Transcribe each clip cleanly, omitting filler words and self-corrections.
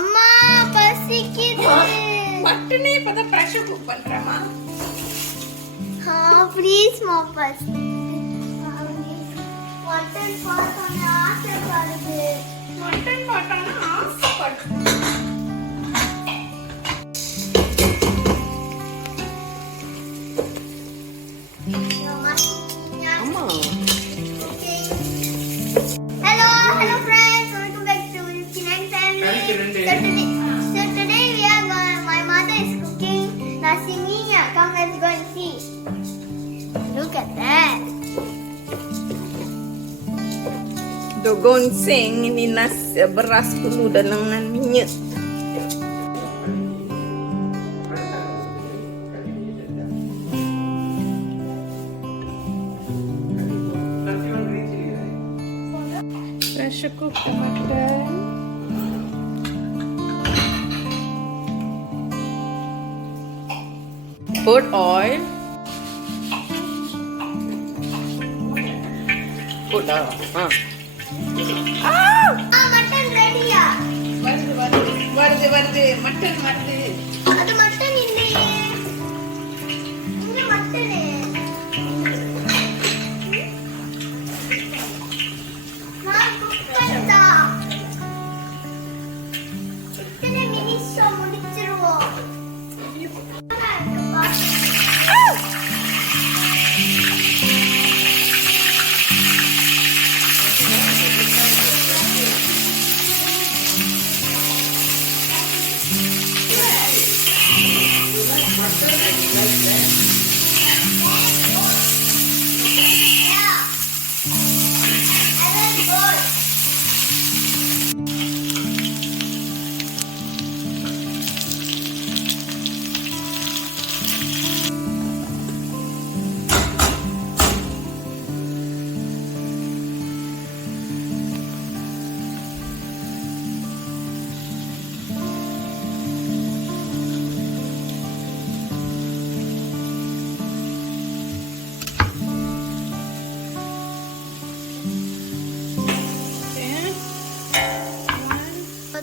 அம்மா பசிக்குது. மட்டனே இப்ப பிரஷர் குக் பண்றேமா. ப்ளீஸ் மா பசி. மட்டன் பார்த்தோன்னே ஆசைப்படுது. மட்டன் பார்த்தோன்னா ஆசைப்படுது. அம்மா. Hello friends, welcome back to Penang family. So today we are going. My mother is cooking Nasi Minyak. Come, let's go and see. Look at that. Dogon seng ini nasi beras dulu dalam minyak. Pressure cook the mutton. Put oil. Put Mutton ready ya? வருது mutton வருது. அது mutton இல்லையே. இங்க மட்டனே. நான் குக்கர்தா. இத்தனை minutes முடிச்சிருவோம்.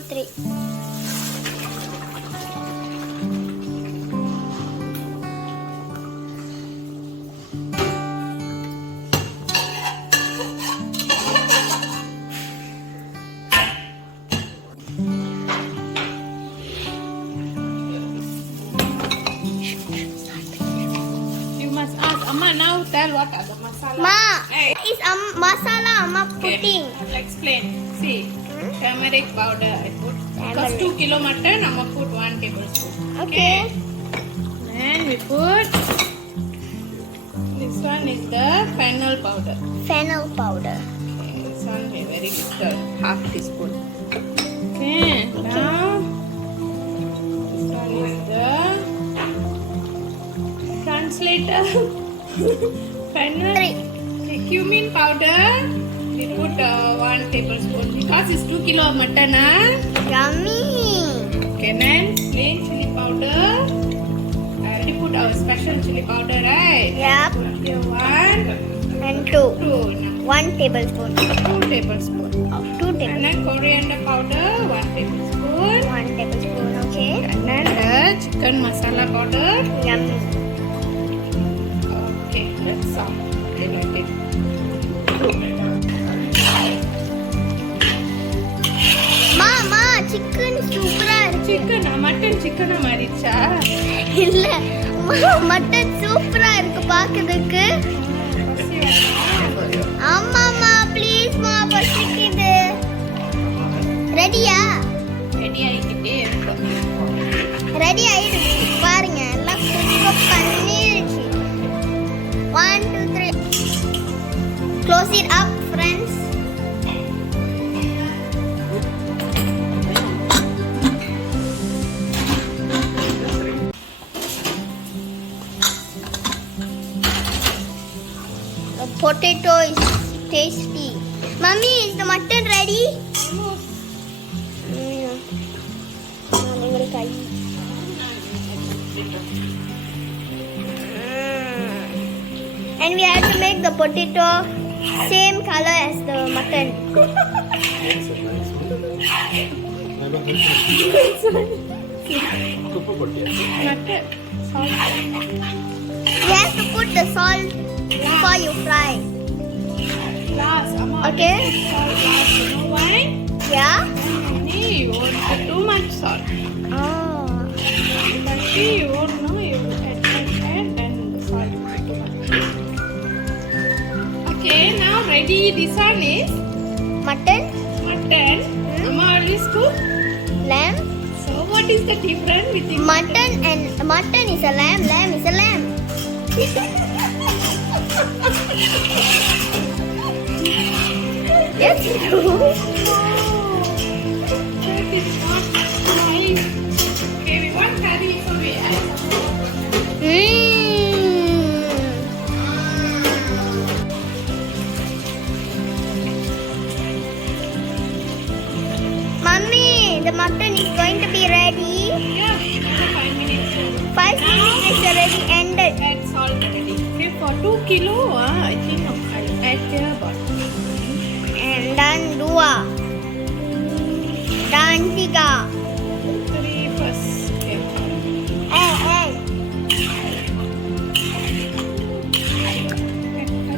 Three. You must ask Amma now. Tell what are the masala. Ma, Hey. is masala Amma putting? I'll explain. See, turmeric powder I put. Because Turmeric. 2 kilo mutton, Amma put 1 tablespoon. Okay. Then we put. This one is the fennel powder. Fennel powder. Okay, this one is very little, half teaspoon. Okay, now this one is the translator. Fennel. Three. Okay, cumin powder. We put 1 tablespoon because it's 2 kilo of mutton. Yummy. Okay, then plain chili powder. I already put our special chili powder, right? Yep. Okay, 1, And two. 2, 1 tablespoon. 2 tablespoon. 2 And tablespoon. then coriander powder, 1 tablespoon. 1 tablespoon. Okay. And then the chicken masala powder. Yummy. Okay, that's all. Like it. Ma, chicken super இருக்கு. Chicken, mutton chicken மாறிச்சா? இல்ல, mutton சூப்பரா இருக்கு பாக்குறதுக்கு. ஆமாமா, please மா பசிக்குது. ரெடியா? Ready ஆகிக்கிட்டே இருக்கும். ரெடி ஆயிடுச்சு. பாருங்க எல்லாம் குக் பண்ணிருச்சு. 1 2 3. Close it up, friends. The potato is tasty. Mummy, is the mutton ready? And we have to make the potato same color as the mutton. ತುಪ್ಪ ಕೊಟ್ಟಿಯಾ? ಮತ್ತೆ salt. You have to put the salt before you fry. Last, Amma. Okay. Salt last. You know why? Yeah? Hey, you won't put too much salt. Oh. But see, you won't know. You add and the salt you put too much. Okay, now ready. This one is Mutton, mutton. Amma always cook. lamb. So what is the difference between Mutton is a lamb, lamb is a lamb. Yes, true. That is not nice. Okay, we want curry, so we add Mummy, the mutton is going to be ready. yeah, another 5 minutes. 5 minutes is already ended. Add salt already. Okay, for 2 kilo, I think I'll add here about And dan dua. Dan tiga. 3 first. Okay. Hey.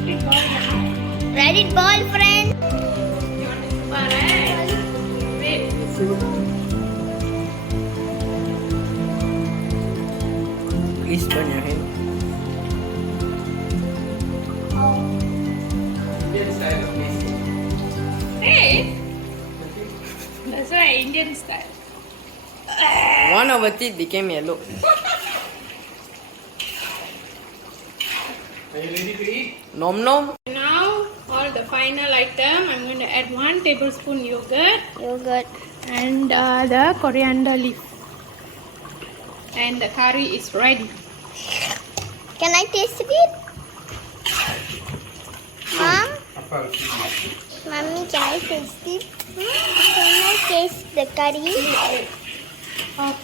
Okay, let it boil. Let it boil, friend. You want to super, right? Wait. Please burn your hand. Indian style, please. Hey! That's why Indian style. One of our teeth became yellow. Are you ready to eat? Nom nom. Now, all the final item, I'm going to add 1 tablespoon yogurt Yogurt. and the coriander leaf. And the curry is ready. Can I taste it? Mom? Mommy, can I taste it? Can I taste the curry? Oh.